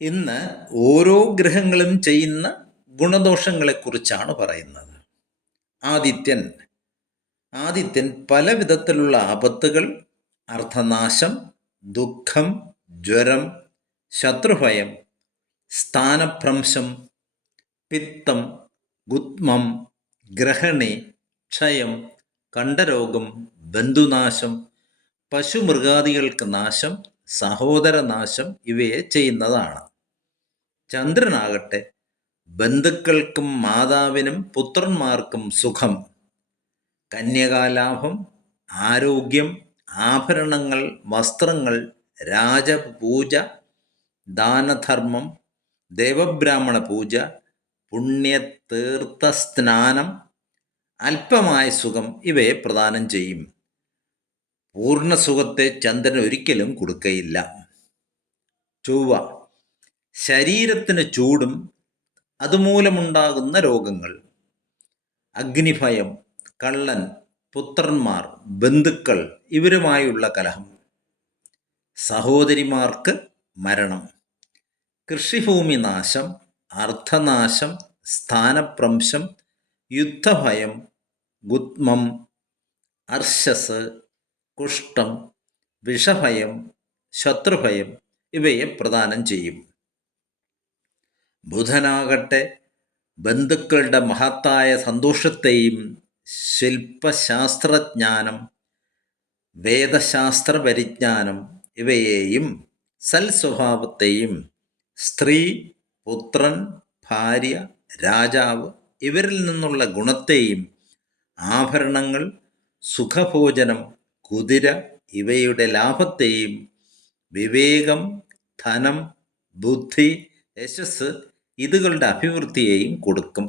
ഇന്ന് ഓരോ ഗ്രഹങ്ങളും ചെയ്യുന്ന ഗുണദോഷങ്ങളെക്കുറിച്ചാണ് പറയുന്നത്. ആദിത്യൻ ആദിത്യൻ പല വിധത്തിലുള്ള ആപത്തുകൾ അർത്ഥനാശം ദുഃഖം ജ്വരം ശത്രുഭയം സ്ഥാനഭ്രംശം പിത്തം ഗുത്മം ഗ്രഹണി ക്ഷയം കണ്ടരോഗം ബന്ധുനാശം പശുമൃഗാദികൾക്ക് നാശം സഹോദരനാശം ഇവയെ ചെയ്യുന്നതാണ്. ചന്ദ്രനാകട്ടെ. ബന്ധുക്കൾക്കും മാതാവിനും പുത്രന്മാർക്കും സുഖം. കന്യകാലാഭം ആരോഗ്യം ആഭരണങ്ങൾ വസ്ത്രങ്ങൾ രാജപൂജ ദാനധർമ്മം ദേവബ്രാഹ്മണ പൂജ പുണ്യതീർത്ഥ സ്നാനം അല്പമായ സുഖം ഇവയെ പ്രദാനം ചെയ്യും. പൂർണസുഖത്തെ ചന്ദ്രൻ ഒരിക്കലും കൊടുക്കയില്ല. ചൊവ്വ ശരീരത്തിന് ചൂടും അതുമൂലമുണ്ടാകുന്ന രോഗങ്ങൾ. അഗ്നിഭയം കള്ളൻ പുത്രന്മാർ ബന്ധുക്കൾ ഇവരുമായുള്ള കലഹം. സഹോദരിമാർക്ക് മരണം. കൃഷിഭൂമി നാശം അർത്ഥനാശം സ്ഥാനഭ്രംശം യുദ്ധഭയം ഗുത്മം അർശസ് കുഷ്ഠം വിഷഭയം ശത്രുഭയം ഇവയെ പ്രദാനം ചെയ്യും. ബുധനാകട്ടെ ബന്ധുക്കളുടെ മഹത്തായ സന്തോഷത്തെയും ശില്പശാസ്ത്രജ്ഞാനം വേദശാസ്ത്ര പരിജ്ഞാനം ഇവയെയും സൽസ്വഭാവത്തെയും സ്ത്രീ പുത്രൻ ഭാര്യ രാജാവ് ഇവരിൽ നിന്നുള്ള ഗുണത്തെയും ആഭരണങ്ങൾ സുഖഭോജനം കുതിര ഇവയുടെ ലാഭത്തെയും വിവേകം ധനം ബുദ്ധി യശസ് ഇതുകളുടെ അഭിവൃദ്ധിയെയും കൊടുക്കും.